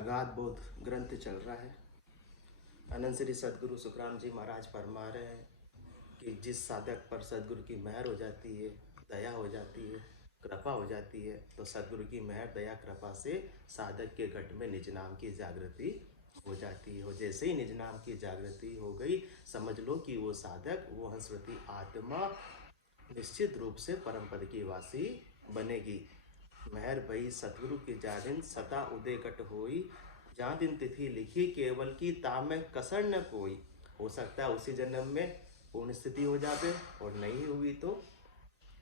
अगाध बोध ग्रंथ चल रहा है। अनंत श्री सदगुरु सुखराम जी महाराज फरमा रहे हैं कि जिस साधक पर सदगुरु की मेहर हो जाती है, दया हो जाती है, कृपा हो जाती है, तो सदगुरु की मेहर दया कृपा से साधक के घट में निज नाम की जागृति हो जाती है। और जैसे ही निज नाम की जागृति हो गई, समझ लो कि वो साधक, वो हंसवती आत्मा निश्चित रूप से परम पद की वासी बनेगी। मेहर भई सतगुरु की जादिन सता उदय कट होई, जहाँ दिन तिथि लिखी केवल की ताम में कसर न कोई। हो सकता है उसी जन्म में पूर्ण स्थिति हो जावे, और नहीं हुई तो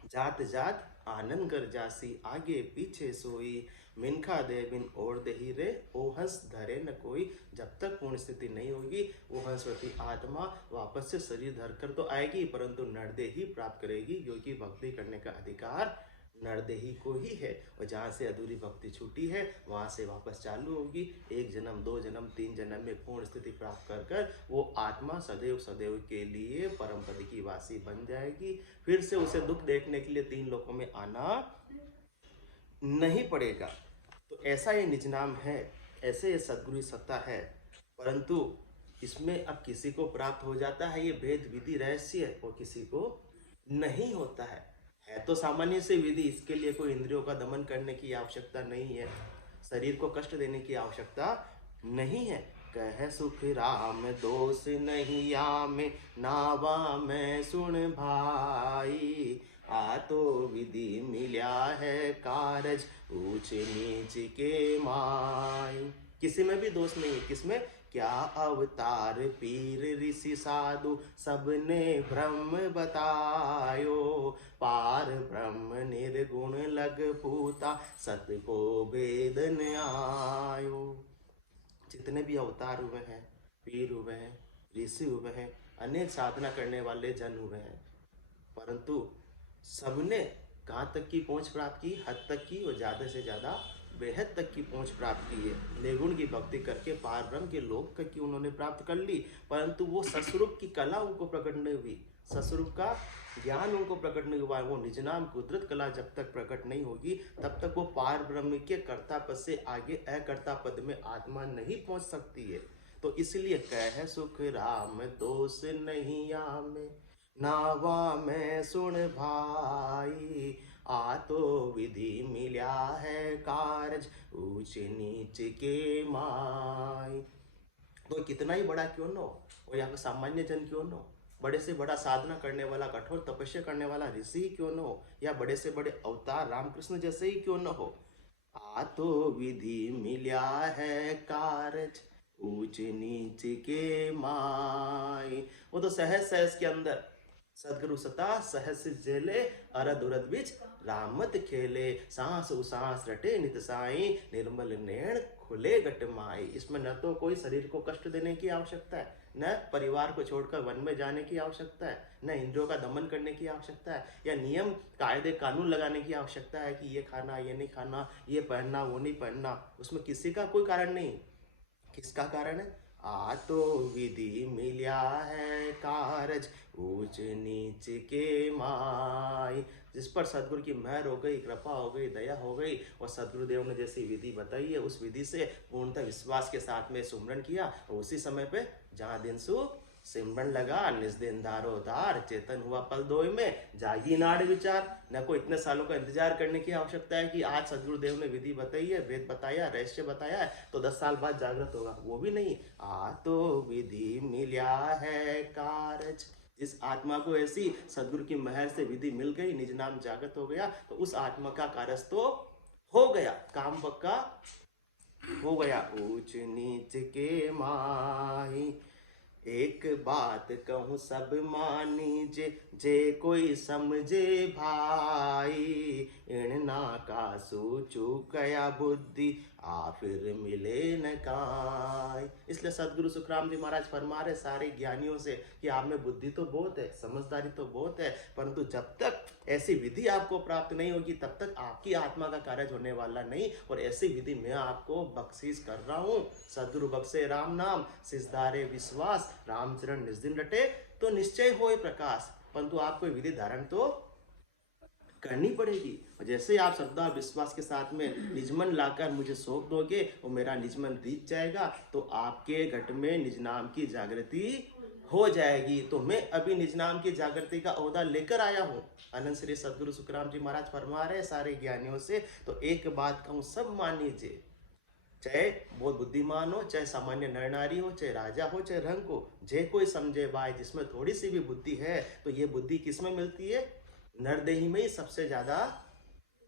जात जात आनंद कर जासी, आगे पीछे सोई, मिनखा दे बिन और दही रे, ओ हंस धरे न कोई। जब तक पूर्ण स्थिति नहीं होगी, वो हंसवती आत्मा वापस से शरीर धरकर तो आएगी, परंतु नरदेही प्राप्त करेगी, क्योंकि भक्ति करने का अधिकार नरदेही को ही है। और जहाँ से अधूरी भक्ति छूटी है, वहाँ से वापस चालू होगी। एक जन्म, दो जन्म, तीन जन्म में पूर्ण स्थिति प्राप्त कर कर वो आत्मा सदैव सदैव के लिए परम पद की वासी बन जाएगी। फिर से उसे दुख देखने के लिए तीन लोकों में आना नहीं पड़ेगा। तो ऐसा ये निज नाम है, ऐसे ये सद्गुरु सत्ता है। परंतु इसमें अब किसी को प्राप्त हो जाता है ये भेद विधि रहस्य, और किसी को नहीं होता है तो सामान्य से विधि। इसके लिए कोई इंद्रियों का दमन करने की आवश्यकता नहीं है, शरीर को कष्ट देने की आवश्यकता नहीं है। कह सुख राम दोष नहीं आमे, नावा मैं सुन भाई, आ तो विधि मिल्या है कारज, ऊंच नीच के माई। किसी में भी दोष नहीं है। किसमें? क्या अवतार पीर ऋषि साधु, सबने ब्रह्म बतायो, पार ब्रह्म निर्गुण लग पूता, सत को वेद न आयो। जितने भी अवतार हुए हैं, पीर हुए हैं, ऋषि हुए हैं, अनेक साधना करने वाले जन हुए हैं, परंतु सबने कहाँ तक की पहुँच प्राप्त की? हद तक की, और ज़्यादा से ज़्यादा बेहद तक की पहुँच प्राप्त की है। निर्गुण की भक्ति करके पार ब्रह्म के लोक की उन्होंने प्राप्त कर ली, परंतु वो सस्वरूप की कला उनको प्रकट नहीं हुई, सस्वरूप का ज्ञान उनको प्रकट नहीं हुआ। वो निज नाम कुदरत कला जब तक प्रकट नहीं होगी, तब तक वो पार ब्रह्म के कर्ता पद से आगे अकर्ता पद में आत्मा नहीं पहुंच सकती है। तो इसलिए कह सुख राम दोष नहीं आमे, नावा मैं सुन भाई, आ तो विधि मिल्या है कारज, ऊंच नीच के माई। तो कितना ही बड़ा क्यों न हो, और यहाँ का सामान्य जन क्यों न हो, बड़े से बड़ा साधना करने वाला, कठोर तपस्या करने वाला ऋषि क्यों न हो, या बड़े से बड़े अवतार रामकृष्ण जैसे ही क्यों न हो, आ तो विधि मिल्या है कारज, ऊंच नीच के माई। वो तो सहज सहज के अंदर सदगुरु सता सहस जेले, अरद उरद बिच रामत खेले, सांस उसांस रटे नित साई, निर्मल नैण खुले गट माई। इसमें न तो कोई शरीर को कष्ट देने की आवश्यकता है, न परिवार को छोड़कर वन में जाने की आवश्यकता है, न इंद्रियों का दमन करने की आवश्यकता है, या नियम कायदे कानून लगाने की आवश्यकता है कि ये खाना, ये नहीं खाना, ये पहनना, वो नहीं पहनना। उसमें किसी का कोई कारण नहीं। किसका कारण है? आ तो विधि मिल्या है कारज, ऊंच नीच के माई। जिस पर सदगुरु की मेहर हो गई, कृपा हो गई, दया हो गई, और सदगुरुदेव ने जैसी विधि बताई है, उस विधि से पूर्णतः विश्वास के साथ में सुमरन किया, और उसी समय पे जहाँ दिन सु सिमरन लगा, निज दिन दारोदार, चेतन हुआ पल दोय में, जागी नाड़ विचार। न को इतने सालों का इंतजार करने की आवश्यकता है कि आज सदगुरुदेव ने विधि बताई है, वेद बताया, रहस्य बताया है, तो 10 साल बाद जागृत होगा, वो भी नहीं। आ तो विधि मिल्या है कारज। जिस आत्मा को ऐसी सदगुरु की मेहर से विधि मिल गई, निज नाम जागृत हो गया, तो उस आत्मा का कारज तो हो गया, काम पक्का हो गया। ऊंच नीच के माही, एक बात कहूँ सब मानीजे, जे कोई समझे भाई, इण ना का सोचू कया बुद्धि, आ फिर मिले न काई। इसलिए सदगुरु सुखराम जी महाराज फरमा रहे सारे ज्ञानियों से कि आप में बुद्धि तो बहुत है, समझदारी तो बहुत है, परंतु जब तक ऐसी विधि आपको प्राप्त नहीं होगी, तब तक आपकी आत्मा का कार्य होने वाला नहीं। और ऐसी विधि मैं आपको बख्शीश कर रहा हूँ। सदगुरु बख्शे राम नाम, सिजदारे विश्वास, रामचरण निज दिन रटे, तो निश्चय होए प्रकाश। परंतु आपको विधि धारण तो करनी पड़ेगी। और जैसे ही आप श्रद्धा और विश्वास के साथ में निज मन लाकर मुझे सौंप दोगे और मेरा निज मन रीत जाएगा, तो आपके घट में निज नाम की जागृति हो जाएगी। तो मैं अभी निज नाम की जागृति का ओहदा लेकर आया हूँ। अनंत श्री सदगुरु सुखराम जी महाराज फरमा रहे सारे ज्ञानियों से, तो एक बात कहूँ, सब मान लीजिए, चाहे बहुत बुद्धिमान हो, चाहे सामान्य नर नारी हो, चाहे राजा हो, चाहे रंग हो, जे कोई समझे भाई, जिसमें थोड़ी सी भी बुद्धि है, तो ये बुद्धि किसमें मिलती है? नरदेही में ही सबसे ज्यादा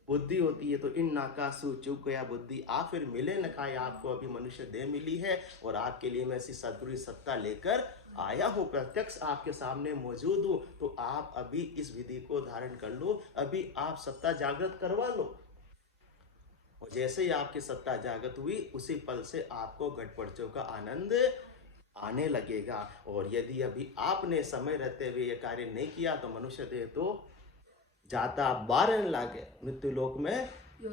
बुद्धि होती है। तो इन नाकासु चुप गया बुद्धि, आप फिर मिले न खाए, आपको अभी मनुष्य देह मिली है और आपके लिए मैं ऐसी सदगुरु सत्ता लेकर आया हूँ, प्रत्यक्ष आपके सामने मौजूद हूँ। तो आप अभी इस विधि को धारण कर लो, अभी आप सत्ता जागृत करवा लो। और जैसे ही आपकी सत्ता जागृत हुई, उसी पल से आपको घटपड़चों का आनंद आने लगेगा। और यदि अभी आपने समय रहते हुए ये कार्य नहीं किया, तो मनुष्य देह तो जाता बार न लागे, मृत्यु लोक में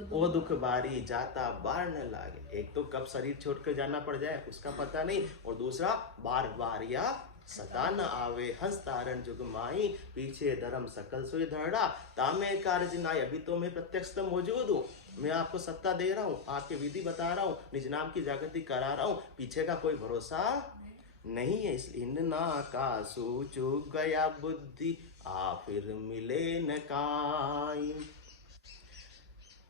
वो दुख बारी जाता बार न लागे। एक तो कब शरीर छोड़कर जाना पड़ जाए उसका पता नहीं, और दूसरा बार बार या सदा न आवे, हंस तारण जुग माई, पीछे धर्म सकल सोई धड़ा, तामे कार्य नाई। अभी तो मैं प्रत्यक्ष तो मौजूद हूँ, मैं आपको सत्ता दे रहा हूँ, आपके विधि बता रहा हूँ, निज नाम की जागृति करा रहा हूँ, पीछे का कोई भरोसा नहीं है। इसलिए इन नाकासु चूक गया बुद्धि, आ फिर मिले न काई।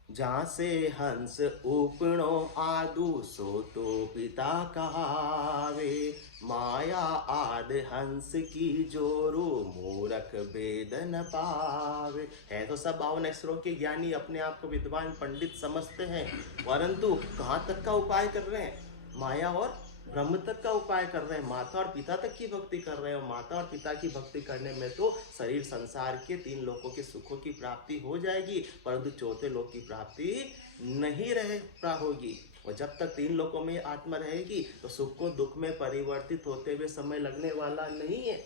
जहाँ से हंस उपणो आदु, सो तो पिता कहावे, माया आद हंस की जोरू, मूरख वेद न पावे। है तो सब 52 अक्षरों के ज्ञानी, अपने आप को विद्वान पंडित समझते हैं, परंतु कहाँ तक का उपाय कर रहे हैं? माया और ब्रह्म तक का उपाय कर रहे हैं, माता और पिता तक की भक्ति कर रहे हैं। माता और पिता की भक्ति करने में तो शरीर संसार के 3 लोकों के सुखों की प्राप्ति हो जाएगी, परंतु चौथे लोक की प्राप्ति नहीं रह होगी। और जब तक 3 लोकों में आत्मा रहेगी, तो सुख को दुख में परिवर्तित होते हुए समय लगने वाला नहीं है।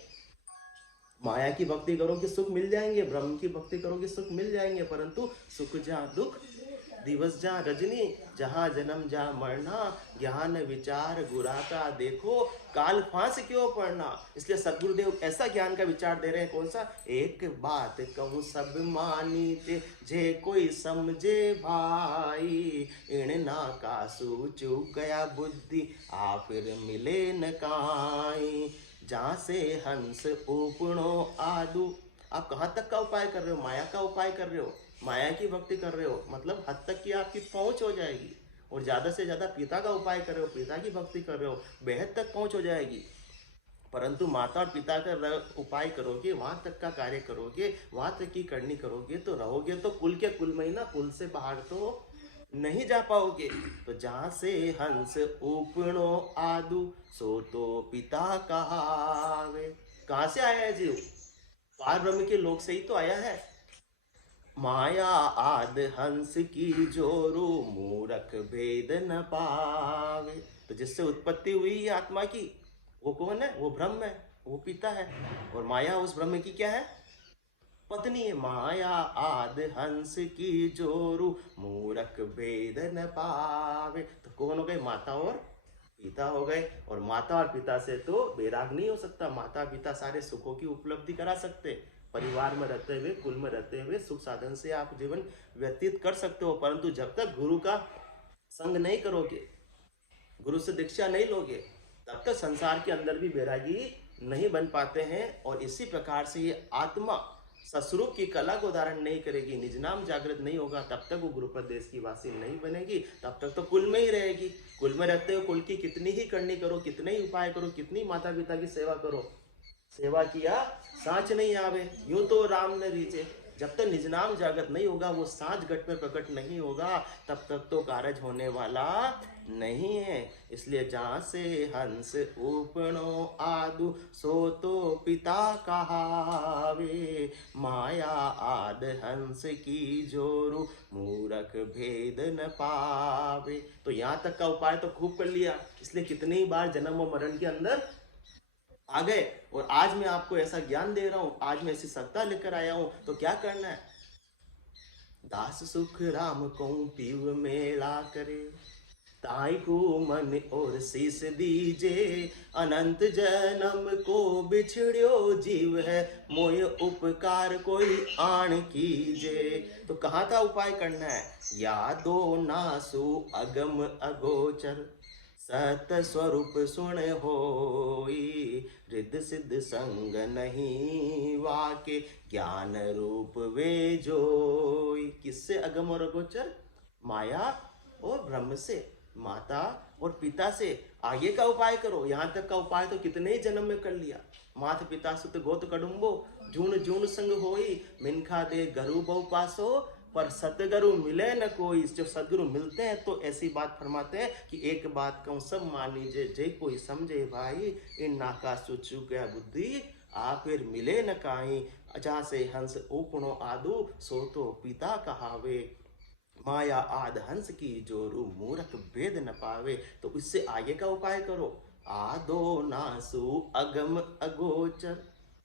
माया की भक्ति करोगे सुख मिल जाएंगे, ब्रह्म की भक्ति करोगे सुख मिल जाएंगे, परंतु सुख जहाँ दुख दिवस जहाँ रजनी, जहाँ जन्म जहाँ मरना, ज्ञान विचार गुरा का देखो, काल फांस क्यों पड़ना। इसलिए सदगुरुदेव ऐसा ज्ञान का विचार दे रहे हैं, कौन सा? एक बात कहूँ सब मानी जे कोई समझे भाई, इण नाकासु चूक गया बुद्धि, आ फिर मिले न काई। जहाँ से हंस उपणो आदु, आप कहाँ तक का उपाय कर रहे हो? माया का उपाय कर रहे हो, माया की भक्ति कर रहे हो, मतलब हद तक की आपकी पहुंच हो जाएगी। और ज्यादा से ज्यादा पिता का उपाय कर रहे हो, पिता की भक्ति कर रहे हो, बेहद तक पहुंच हो जाएगी। परंतु माता और पिता का उपाय करोगे, वहां तक का कार्य करोगे, वहां तक की करनी करोगे, तो रहोगे तो कुल के कुल में ही ना, कुल से बाहर तो नहीं जा पाओगे। तो जहाँ से हंस उपणो आदु, सो तो पिता कहावे। कहाँ से आया है जीव? पार ब्रह्म के लोक से ही तो आया है। माया आद हंस की जोरू, मूरख भेद न पावे। तो जिससे उत्पत्ति हुई आत्मा की, वो कौन है? वो ब्रह्म है, वो पिता है। और माया उस ब्रह्म की क्या है? पत्नी है। माया आद हंस की जोरू, मूरख भेद न पावे। तो कौन हो गए? माता और पिता हो गए। और माता और पिता से तो बैराग नहीं हो सकता। माता पिता सारे सुखों की उपलब्धि करा सकते, परिवार में रहते हुए, कुल में रहते हुए सुख साधन से आप जीवन व्यतीत कर सकते हो। परंतु जब तक गुरु का संग नहीं करोगे, गुरु से दीक्षा नहीं लोगे, तब तक संसार के अंदर भी बैरागी नहीं बन पाते हैं। और इसी प्रकार से ये आत्मा सस्वरूप की कला को धारण नहीं करेगी, निज नाम जागृत नहीं होगा, तब तक वो गुरुपद देश की वासी नहीं बनेगी, तब तक तो कुल में ही रहेगी। कुल में रहते हुए कुल की कितनी ही करनी करो, कितने ही उपाय करो, कितनी माता पिता की सेवा करो, सेवा किया सांच नहीं आवे, यूं तो राम न रीचे। जब तक निज नाम जागृत नहीं होगा, वो सांच घट में प्रकट नहीं होगा, तब तक तो कारज होने वाला नहीं है। इसलिए जहाँ से हंस उपणो आदु, सो तो पिता कहावे। माया आद हंस की जोरू, मूरख भेद न पावे। तो यहाँ तक का उपाय तो खूब कर लिया, इसलिए कितनी ही बार जन्म और मरण के अंदर आ गए। और आज मैं आपको ऐसा ज्ञान दे रहा हूं, आज मैं ऐसी सत्ता लेकर आया हूं, तो क्या करना है? दास सुख राम को पीव मेला करे, ताई को मन और शीस दीजे, अनंत जन्म को बिछड़ियो जीव है, मोय उपकार कोई आण कीजे। तो कहाँ था उपाय करना है? यादो नासु अगम अगोचर, सत स्वरूप सुन होई, रिद्ध सिद्ध संग नहीं वाके, ज्ञान रूप वे जोई। किससे अगम और अगोचर? माया और ब्रह्म से, माता और पिता से। आगे का उपाय करो। यहाँ तक का उपाय तो कितने ही जन्म में कर लिया। मात पिता सुत गोत कड़ुम्बो, जून जून संग होई, मिनखा दे गरु बहु पासो, पर सतगुरु मिले न कोई। जब सदगुरु मिलते हैं तो ऐसी बात फरमाते हैं कि एक बात कहूँ सब मान लीजिए, जय कोई समझे भाई, इन नाका सुचु गया बुद्धि, आ फिर मिले न काई। अजा से हंस ऊपणो आदु, सो तो पिता कहावे, माया आद हंस की जोरू, मूर्ख भेद न पावे। तो इससे आगे का उपाय करो। आदो नासु अगम अगोचर,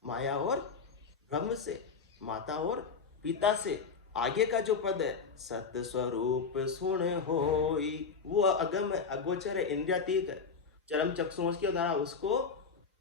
माया और ब्रह्म से, माता और पिता से। आगे का जो पद है, सत स्वरूप सुन होई, वो अगम है, अगोचर है, इंद्रियातीत है, चरम चक्षुओं के द्वारा उसको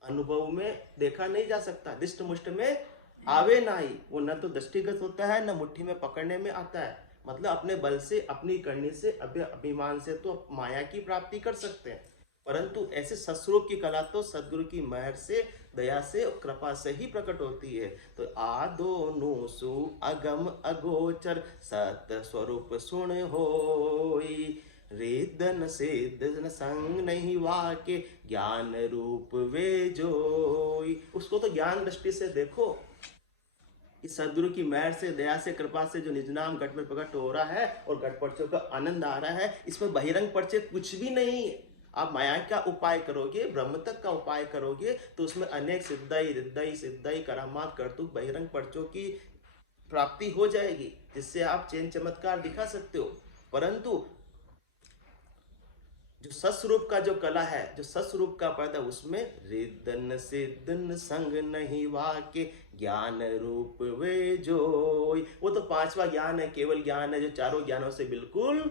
अनुभव में देखा नहीं जा सकता, दिष्ट मुष्ट में आवे ना ही। वो न तो दृष्टिगत होता है, न मुट्ठी में पकड़ने में आता है। मतलब अपने बल से, अपनी करनी से, अभिमान से तो माया की प्राप्ति कर सकते हैं, परंतु ऐसे सस्वरूप की कला तो सदगुरु की महर से, दया से और कृपा से ही प्रकट होती है। तो आदो नुसु अगम अगोचर, सत स्वरूप सुन होई, रिदन सिद्धन संग नहीं वाके, ज्ञान रूप वे जोई। उसको तो ज्ञान दृष्टि से देखो। इस सदगुरु की महर से, दया से, कृपा से जो निज नाम घट में प्रकट हो रहा है और घट पर्चों का आनंद आ रहा है, इसमें बहिरंग पर्चे कुछ भी नहीं है। आप माया का उपाय करोगे, ब्रह्म तक का उपाय करोगे, तो उसमें अनेक सिद्धाई रिद्धाई सिद्धाई करामात करतुक बहिरंग पर्चों की प्राप्ति हो जाएगी, जिससे आप चैन चमत्कार दिखा सकते हो। परंतु जो सस्वरूप का जो कला है, जो सस्वरूप का पद है, उसमें रिदन सिद्धन संग नहीं वाके, ज्ञान रूप वे जोई। वो तो पांचवा ज्ञान है, केवल ज्ञान है, जो चारों ज्ञानों से बिल्कुल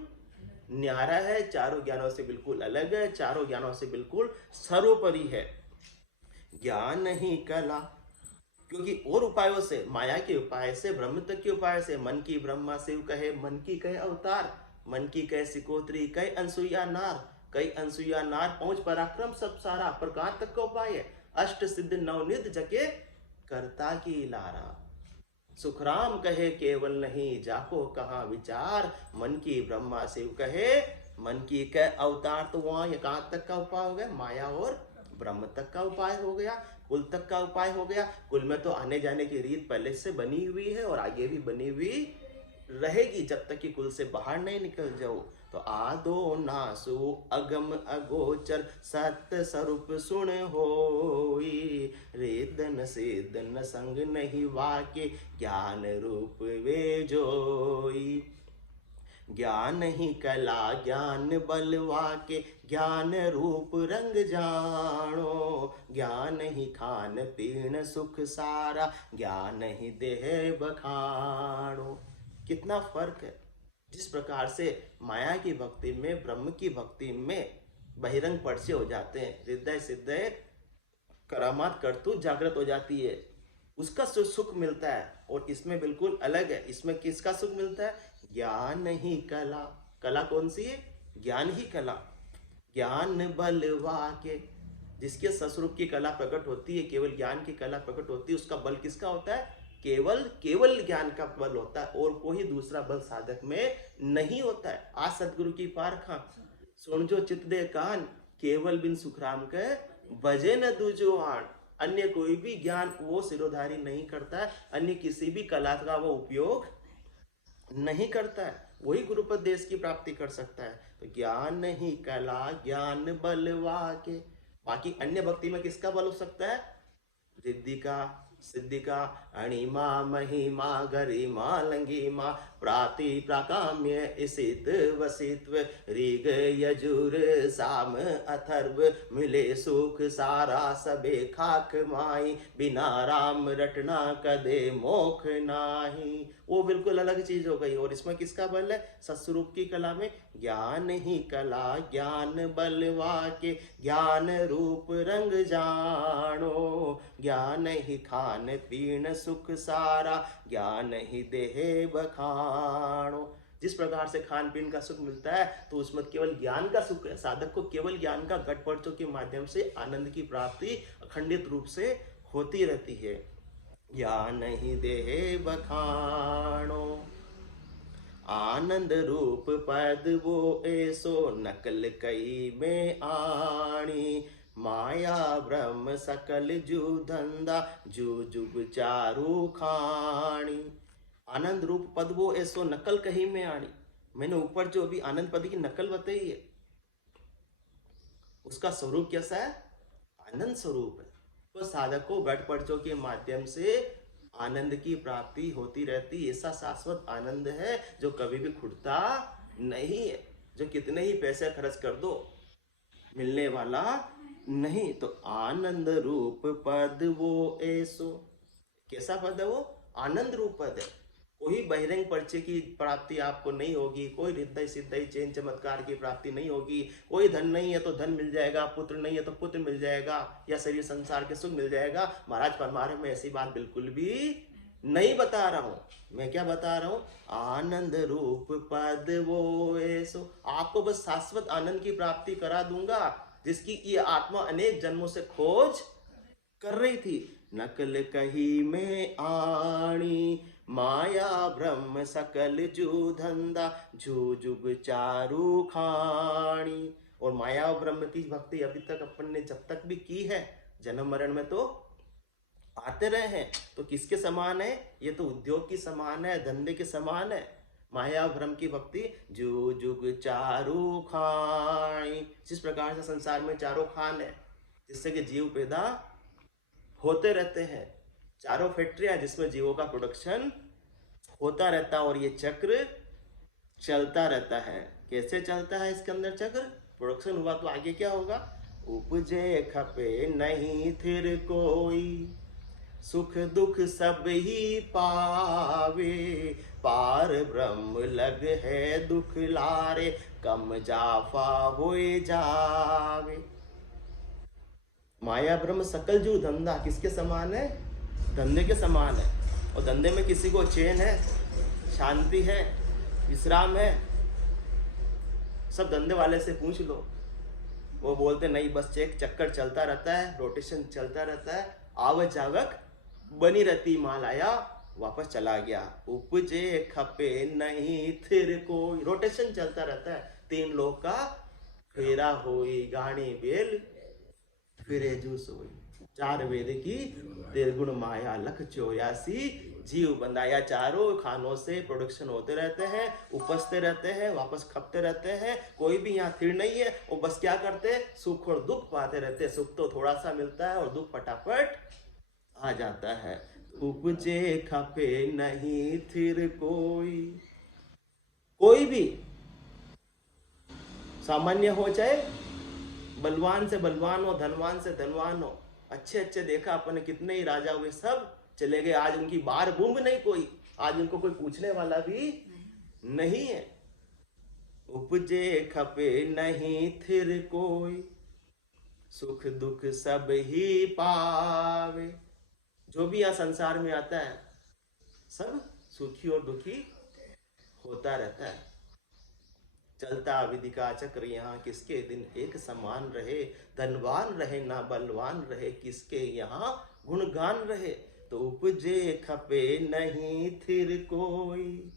न्यारा है, चारों ज्ञानों से बिल्कुल अलग है, चारों ज्ञानों से बिल्कुल सर्वोपरि है। ज्ञान ही कला, क्योंकि और उपायों से, माया के उपाय से, ब्रह्म तक के उपाय से, मन की ब्रह्मा शिव कहे, मन की कहे अवतार, मन की कहे सिकोत्री, कहे अनसुईया नार, कई अनसुईया नार, पहुंच पराक्रम सब सारा, प्रकार तक का उपाय है। अष्ट सिद्ध नवनिध जके करता की लारा, सुखराम कहे केवल नहीं, जाको कहा विचार, मन की ब्रह्मा शिव कहे, मन की कह अवतार। तो वहां कहाँ तक का उपाय हो गया? माया और ब्रह्म तक का उपाय हो गया, कुल तक का उपाय हो गया। कुल में तो आने जाने की रीत पहले से बनी हुई है और आगे भी बनी हुई रहेगी, जब तक कि कुल से बाहर नहीं निकल जाओ। तो आदो नासु अगम अगोचर, सत्य स्वरूप सुन होई, रेदन सेदन संग नहीं वाके, ज्ञान रूप वे जोई। ज्ञान ही कला ज्ञान बलवा के, ज्ञान रूप रंग जानो, ज्ञान ही खान पीन सुख सारा, ज्ञान ही देह बखानो। कितना फर्क है। जिस प्रकार से माया की भक्ति में, ब्रह्म की भक्ति में बहिरंग पर्चे हो जाते हैं, हृदय सिद्धय करामात करतूत जागृत हो जाती है, उसका सुख मिलता है। और इसमें बिल्कुल अलग है। इसमें किसका सुख मिलता है? ज्ञान ही कला। कला कौन सी है? ज्ञान ही कला। ज्ञान बलवा के, जिसके सस्वरूप की कला प्रकट होती है, केवल ज्ञान की कला प्रकट होती है, उसका बल किसका होता है? केवल ज्ञान का बल होता है, और कोई दूसरा बल साधक में नहीं होता है। आज सदगुरु की पारखा सुन जो चित दे कान, केवल बिन सुखराम के बजे न दूजो आन। अन्य कोई भी ज्ञान वो सिरोधारी नहीं करता है, अन्य किसी भी कला का वो उपयोग नहीं करता है, वही गुरुपद देश की प्राप्ति कर सकता है। तो ज्ञान ही कला ज्ञान बलवा के। बाकी अन्य भक्ति में किसका बल हो सकता है? रिद्धि का, सिद्धि का, अणिमा महिमा गरिमा लंगिमा प्राति प्राकाम्य इसित वसित्व ऋग यजुर साम अथर्व मिले सुख सारा सबे खाक माई बिना राम रटना कदे मोख नाही। वो बिल्कुल अलग चीज हो गई। और इसमें किसका बल है? सत्स्वरूप की कला में ज्ञान ही कला ज्ञान बलवा के ज्ञान रूप रंग जानो, ज्ञान ही खान पीन सुख सारा ज्ञान ही देह बखानो। जिस प्रकार से खान पीन का सुख मिलता है तो उसमें केवल ज्ञान का सुख है। साधक को केवल ज्ञान का घट पर्चों के माध्यम से आनंद की प्राप्ति अखंडित रूप से होती रहती है। ज्ञान ही देह बखानो आनंद रूप पद वो ऐसो नकल कई में आणी, माया ब्रह्म सकल जू धंधा जू जुग चारू खाणी। आनंद रूप पद वो ऐसो नकल कहीं में आणी। मैंने ऊपर जो अभी आनंद पद की नकल बताई है उसका स्वरूप कैसा है? आनंद स्वरूप है। तो साधक को घट पर्चों के माध्यम से आनंद की प्राप्ति होती रहती। ऐसा शाश्वत आनंद है जो कभी भी खुटता नहीं है, जो कितने ही पैसे खर्च कर दो मिलने वाला नहीं। तो आनंद रूप पद वो ऐसो, कैसा पद है वो? आनंद रूप पद है। कोई बहिरंग पर्चे की प्राप्ति आपको नहीं होगी, कोई हृदय सिद्धि चैन चमत्कार की प्राप्ति नहीं होगी। कोई धन नहीं है तो धन मिल जाएगा, पुत्र नहीं है तो पुत्र मिल जाएगा, या शरीर संसार के सुख मिल जाएगा। महाराज फरमा रहे मैं ऐसी बात बिल्कुल भी नहीं बता रहा हूं। मैं क्या बता रहा हूं? आनंद रूप पद वो ऐसो, आपको बस शाश्वत आनंद की प्राप्ति करा दूंगा जिसकी ये आत्मा अनेक जन्मों से खोज कर रही थी। नकल कही में आणी, माया ब्रह्म सकल जू धंधा जू जुग चारू खाणी। और माया और ब्रह्म की भक्ति अभी तक अपन ने जब तक भी की है, जन्म मरण में तो आते रहे हैं। तो किसके समान है? ये तो उद्योग की समान है, धंधे के समान है। माया ब्रह्म की भक्ति जू जुग चारू खाणी। जिस प्रकार से संसार में चारों खान है जिससे कि जीव पैदा होते रहते हैं, चारों फैक्ट्रियां जिसमें जीवों का प्रोडक्शन होता रहता है और ये चक्र चलता रहता है। कैसे चलता है इसके अंदर चक्र? प्रोडक्शन हुआ तो आगे क्या होगा? उपजे खपे नहीं थिर कोई, सुख दुख सब ही पावे, पार ब्रह्म लग है दुख लारे, कम जाफा होए जावे। माया ब्रह्म सकल जू धंधा किसके समान है? धंधे के समान है। और धंधे में किसी को चैन है, शांति है, विश्राम है? सब धंधे वाले से पूछ लो, वो बोलते नहीं, बस चेक चक्कर चलता रहता है, रोटेशन चलता रहता है, आवक जावक बनी रहती, माल आया वापस चला गया। उपजे खपे नहीं थिर कोई, रोटेशन चलता रहता है। 3 लोग का फेरा होई, गाड़ी बेल फिरे जू सोई। 4 वेद की निर्गुण माया लख 84 जीव बंधाया। चारों खानों से प्रोडक्शन होते रहते हैं, उपजते रहते हैं, वापस खपते रहते हैं। कोई भी यहाँ थिर नहीं है। वो बस क्या करते हैं? सुख और दुख पाते रहते हैं। सुख तो थोड़ा सा मिलता है और दुख फटाफट आ जाता है। उपजे खपे नहीं थिर कोई, कोई भी सामान्य हो, चाहे बलवान से बलवान हो, धनवान से धनवान हो। अच्छे अच्छे देखा अपन कितने ही राजा हुए, सब चले गए। आज उनकी बार बूंद नहीं कोई, आज उनको कोई पूछने वाला भी नहीं है। उपजे खपे नहीं थिर कोई, सुख दुख सब ही पावे। जो भी यहाँ संसार में आता है सब सुखी और दुखी होता रहता है। चलता विधि का चक्र यहाँ किसके दिन एक समान रहे, धनवान रहे ना बलवान रहे, किसके यहाँ गुणगान रहे। तो उपजे खपे नहीं थिर कोई,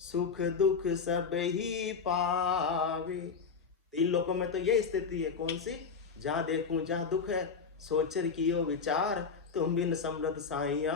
सुख दुख सब ही पावे। 3 लोकों में तो ये स्थिति है। कौन सी? जहाँ देखूं जहाँ दुख है, सोचर कियो विचार, तुम बिन समृद्ध साइया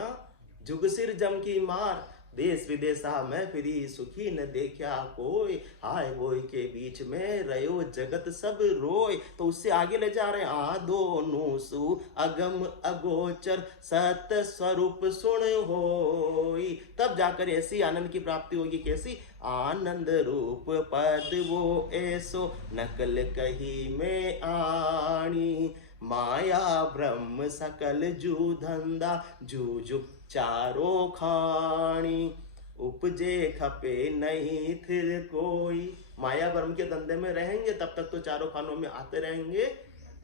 जुग सिर जम की मार। देश विदेशा में फिरी सुखी न देखा कोई, हाय बोई के बीच में रयो जगत सब रोय। तो उससे आगे ले जा रहे हैं, आ दोनों सु अगम अगोचर सत स्वरूप सुन होई। तब जाकर ऐसी आनंद की प्राप्ति होगी। कैसी? आनंद रूप पद वो ऐसो नकल कही में आणी, माया ब्रह्म सकल जू धंधा जूझु चारों खाणी, उपजे खपे नहीं फिर कोई। माया ब्रह्म के धंधे में रहेंगे तब तक तो चारों खानों में आते रहेंगे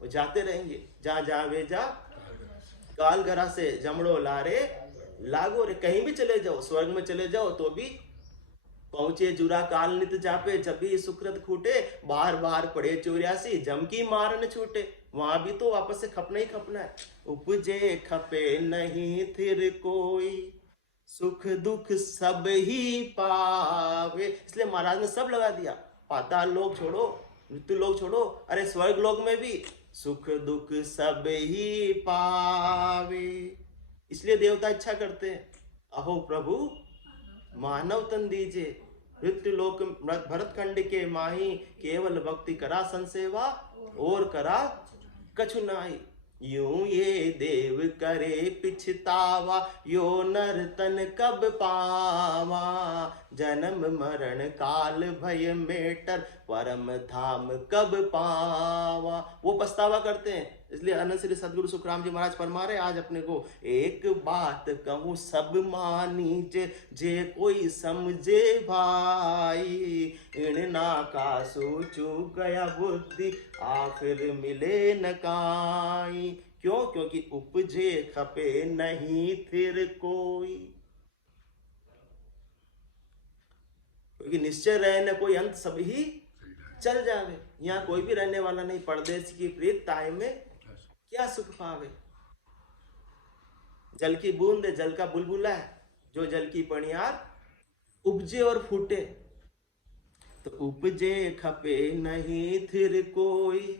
और जाते रहेंगे। जा जावे जा काल गरा से जमड़ो लारे लागो रे। कहीं भी चले जाओ, स्वर्ग में चले जाओ तो भी पहुंचे जुरा काल नित जापे, जब भी सुकृत खूटे बार बार पड़े 84 जम की मार न छूटे। वहां भी तो वापस से खपना ही खपना है। उपजे खपे नहीं फिर कोई, सुख दुख सब ही पावे। इसलिए महाराज ने सब लगा दिया। पाताल लोक छोड़ो, मृत्यु लोक छोड़ो, अरे स्वर्ग लोक में भी सुख दुख सब ही पावे। इसलिए देवता इच्छा करते हैं, अहो प्रभु मानव तन दीजिए। मृत्यु लोक भरत खंड के माही, केवल भक्ति करा संसेवा और करा कछु नाई। यूं ये देव करे पिछतावा, यो नर तन कब पावा, जन्म मरण काल भय मेटर, परम धाम कब पावा। वो पछतावा करते हैं। इसलिए अनंत श्री सदगुरु सुखराम जी महाराज फरमा रहे आज अपने को, एक बात कहूँ सब मानीजे, जे कोई समझे भाई, इणना का सोचू गया बुद्धि, आखिर मिले न काई। क्यों? क्योंकि उपजे खपे नहीं फिर कोई। क्योंकि निश्चय रहे न कोई अंत सब ही चल जावे। यहाँ कोई भी रहने वाला नहीं। परदेश की प्रीत ताय में क्या सुख पावे। जल की बूंद जल का बुलबुला है, जो जल की पणियार उपजे और फूटे। तो उपजे खपे नहीं फिर कोई,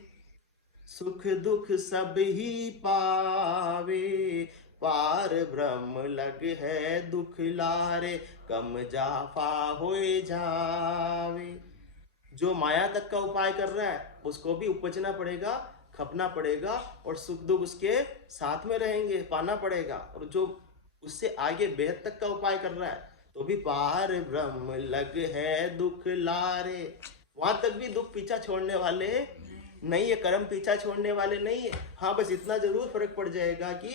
सुख दुख सब ही पावे, पार ब्रह्म लग है दुख लारे, कम जाफा होए जावे। जो माया तक का उपाय कर रहा है उसको भी उपजना पड़ेगा, खपना पड़ेगा, और सुख दुख उसके साथ में रहेंगे, पाना पड़ेगा। और जो उससे आगे बेहद तक का उपाय कर रहा है तो भी पार ब्रह्म लग है दुख लारे। वहां तक भी दुख पीछा छोड़ने वाले नहीं है, कर्म पीछा छोड़ने वाले नहीं है। हाँ, बस इतना जरूर फर्क पड़ जाएगा कि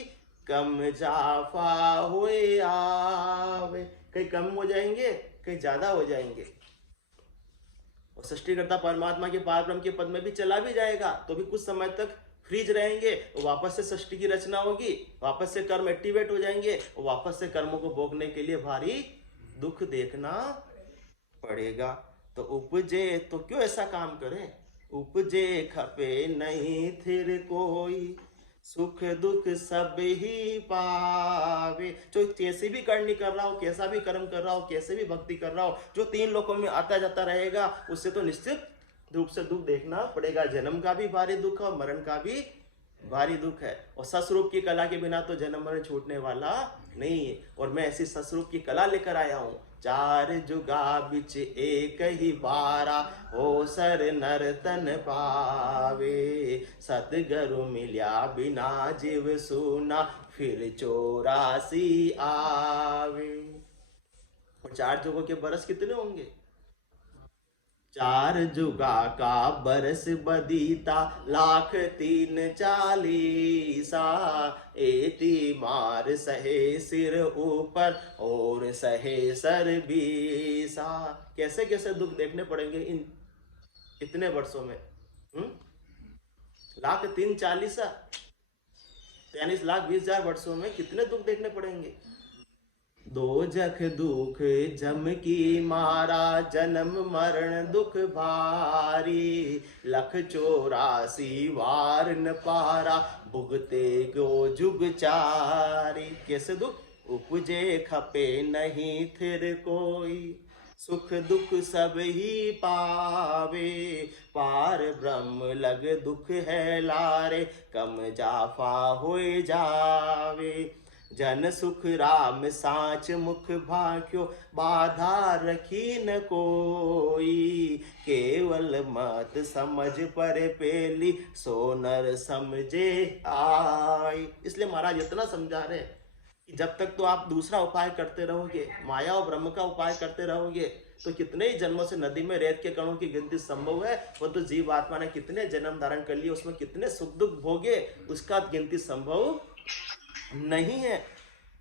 कम जाफा होए आवे। कहीं कम हो जाएंगे, कहीं ज्यादा हो जाएंगे। और सृष्टिकर्ता परमात्मा के पार ब्रह्म के पद में भी चला भी जाएगा तो भी कुछ समय तक फ्रीज रहेंगे। और वापस से सृष्टि की रचना होगी, वापस से कर्म एक्टिवेट हो जाएंगे और वापस से कर्मों को भोगने के लिए भारी दुख देखना पड़ेगा। तो उपजे तो क्यों ऐसा काम करें, उपजे खपे नहीं फिर कोई, सुख दुख सब ही पावे। जो कैसे भी कर्म कर रहा हो, कैसा भी कर्म कर रहा हो, कैसे भी भक्ति कर रहा हो, जो तीन लोकों में आता जाता रहेगा उससे तो निश्चित रूप से दुख देखना पड़ेगा। जन्म का भी भारी दुख है, मरण का भी भारी दुख है। और सस्वरूप की कला के बिना तो जन्म मरण छूटने वाला नहीं है। और मैं ऐसी सस्वरूप की कला लेकर आया हूँ। चार जुगा बिच एक ही बारा, हो सर नर तन पावे, सतगुरु मिल्या बिना जीव सुना, फिर 84 आवे। और चार जुगों के बरस कितने होंगे? चार जुगा का बरस बदीता, लाख 340, एती मार सहे सिर ऊपर और सहे सर 20। कैसे कैसे दुख देखने पड़ेंगे इन इतने वर्षों में। लाख 340 यानी 1,20,000 वर्षों में कितने दुख देखने पड़ेंगे। दो जख दुख जम की मारा, जन्म मरण दुख भारी, लख 84 वार न पारा, भुगते गो जुग चारी। कैसे दुख? उपजे खपे नहीं फिर कोई, सुख दुख सब ही पावे, पार ब्रह्म लग दुख है लारे, कम जाफा होए जावे। जन सुख राम साच मुख भाक्यो, बाधा रखी न कोई। केवल मत समझ पर पेली, सो नर समझे आई। इसलिए महाराज इतना समझा रहे हैं कि जब तक तो आप दूसरा उपाय करते रहोगे, माया और ब्रह्म का उपाय करते रहोगे, तो कितने ही जन्मों से नदी में रेत के कणों की गिनती संभव है। वो तो जीव आत्मा ने कितने जन्म धारण कर लिए, उसमें कितने सुख दुख भोगे, उसका गिनती संभव नहीं है।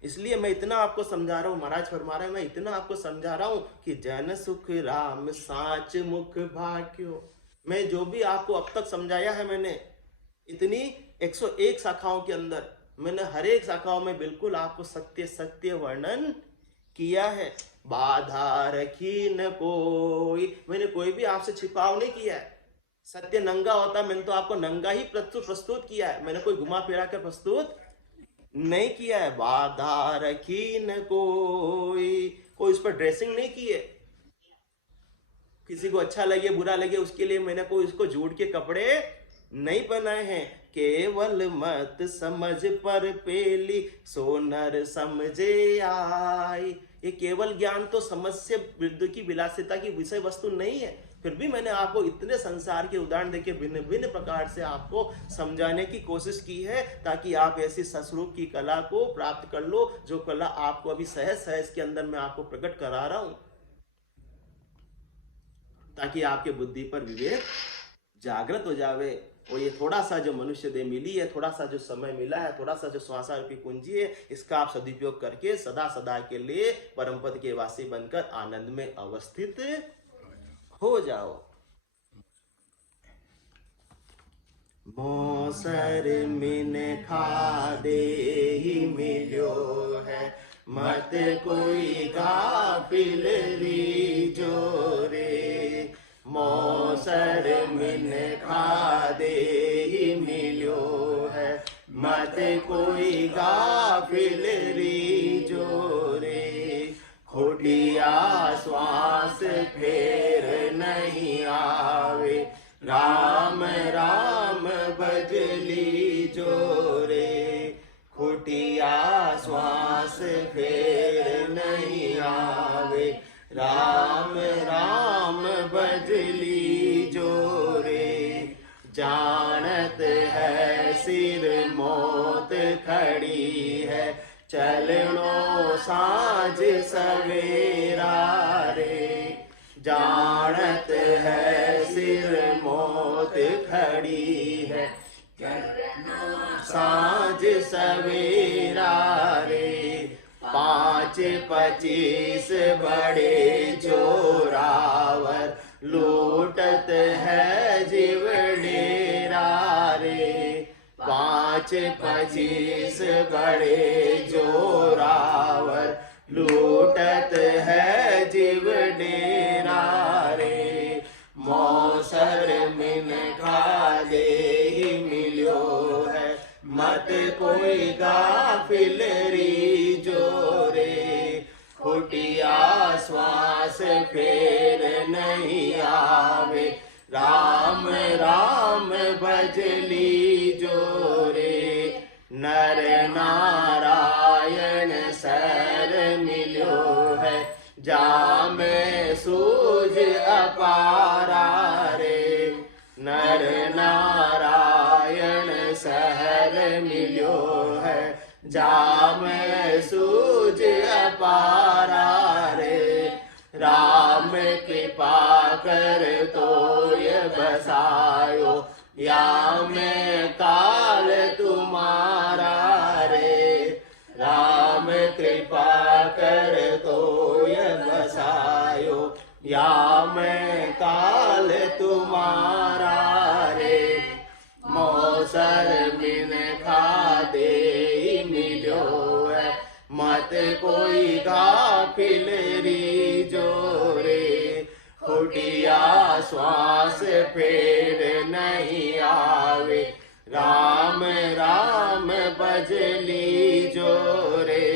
इसलिए मैं इतना आपको समझा रहा हूँ, महाराज फरमा रहे हैं, मैं इतना आपको समझा रहा हूँ कि जन सुख राम साच मुख भाक्यो। मैं जो भी आपको अब तक समझाया है, मैंने इतनी 101 शाखाओं के अंदर, मैंने हर एक शाखाओं में बिल्कुल आपको सत्य सत्य वर्णन किया है। बाधा रखी न कोई, मैंने कोई भी आपसे छिपाव नहीं किया है। सत्य नंगा होता, मैंने तो आपको नंगा ही प्रस्तुत किया है, मैंने कोई घुमा फिरा कर प्रस्तुत नहीं किया है। बाधा रखी न कोई उस पर ड्रेसिंग नहीं की है। किसी को अच्छा लगे बुरा लगे उसके लिए मैंने कोई उसको झूठ के कपड़े नहीं बनाए हैं। केवल मत समझ पर पेली, सो नर समझे आई। ये केवल ज्ञान तो समझ से विरुद्ध की विलासिता की विषय वस्तु नहीं है। फिर भी मैंने आपको इतने संसार के उदाहरण देके भिन्न भिन्न प्रकार से आपको समझाने की कोशिश की है, ताकि आप ऐसी सस्वरूप की कला को प्राप्त कर लो, जो कला आपको अभी सहज सहज के अंदर मैं आपको प्रकट करा रहा हूं, ताकि आपके बुद्धि पर विवेक जागृत हो जावे। और ये थोड़ा सा जो मनुष्य देह मिली है, थोड़ा सा जो समय मिला है, थोड़ा सा जो श्वासा रूपी कुंजी है, इसका आप सदुपयोग करके सदा सदा के लिए परम पद के वासी बनकर आनंद में अवस्थित हो जाओ। मौसर मिन खादे ही मिलो है, मत कोई गाफिल रीजो रे। मौसर मिन खादे ही मिलो है, मत कोई गाफिल रीजो रे। खोटिया श्वास फेर नहीं आवे, राम राम भजली जोरे। खोटिया श्वास फेर नहीं आवे, राम राम भजली जोरे। जानत है सिर मौत खड़ी है, चलनो साँझ सवेरा रे। जानत है सिर मौत खड़ी है, चलनो साँझ सवेरा रे। 5-25 बड़े जोरावर, लूटत है जीव डेरा रे। 5-25 बड़े जोरावर, लूटत है जीव डेरा रे। मौसर मिन खादे ही मिलो है, मत कोई गाफिल रीजो रे। खोटिया श्वास फेर नहीं आवे, राम राम भजली जोरे। नर नारायण सर मिलो है, जामे सूझ अपारा रे। नर नारायण सहर मिलो है, जामे सूझ अपारा रे। राम कृपा कर तोय बसायो, या में काल तुम्हारा रे। राम कृपा कर तोय बसायो, या में काल तुम्हारा रे। मौसर मिन खादे ही मिलो है, मत कोई गाफिल रीजो रे। खोटिया श्वास फेर नहीं आवे, राम राम भजली जोरे।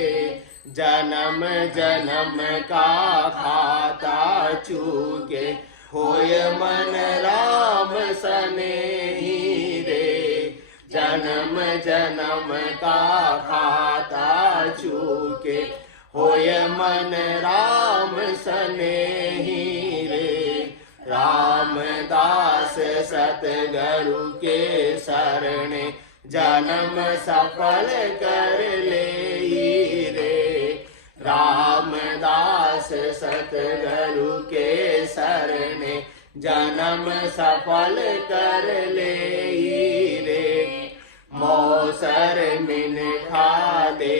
जन्म जन्म का खाता चूके, होय मन राम सनेही रे। जन्म जन्म का खाता सतगुरु के शरणे जन्म सफल कर ले रे। रामदास सतगुरु के शरणे जन्म सफल कर ले रे। मौसर मिन खादे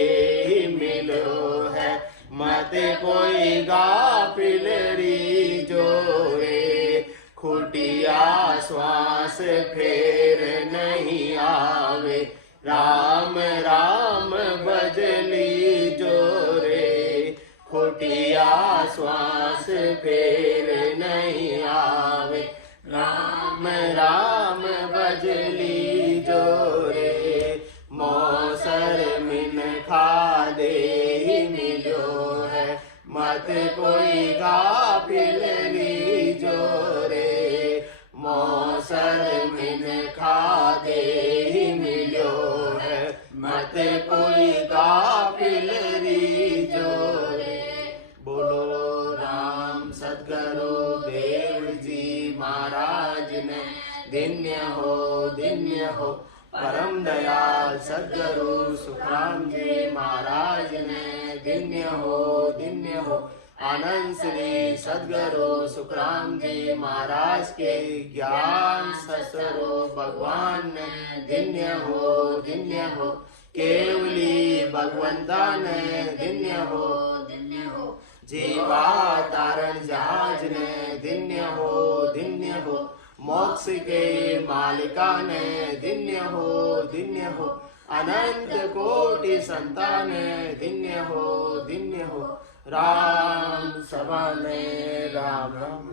मिलो है मत कोई गाफिलरी जोरे। खुटिया श्वास फेर नहीं आवे राम राम भजली जोरे। खुटिया श्वास फेर नहीं आवे राम राम भजली जोरे। मौसर मिन खादे मिलो है मत कोई गाफिलरी जोरे। मौसर मिन खादे मिलो है मत कोई गाफिलरी जोरे। बोलो राम सतगुरु देव जी महाराज ने धन्य हो परम दयाल सतगुरु सुखराम जी महाराज ने धन्य हो। आनंद श्री सतगुरु सुखराम जी महाराज के ज्ञान ससुरो भगवान ने धन्य हो। केवली भगवंता ने धन्य हो। जीवा तारण जहाज ने धन्य हो। मोक्ष के मालिका ने धन्य हो। अनंत कोटि संतान धन्य हो। राम सभा में राम राम।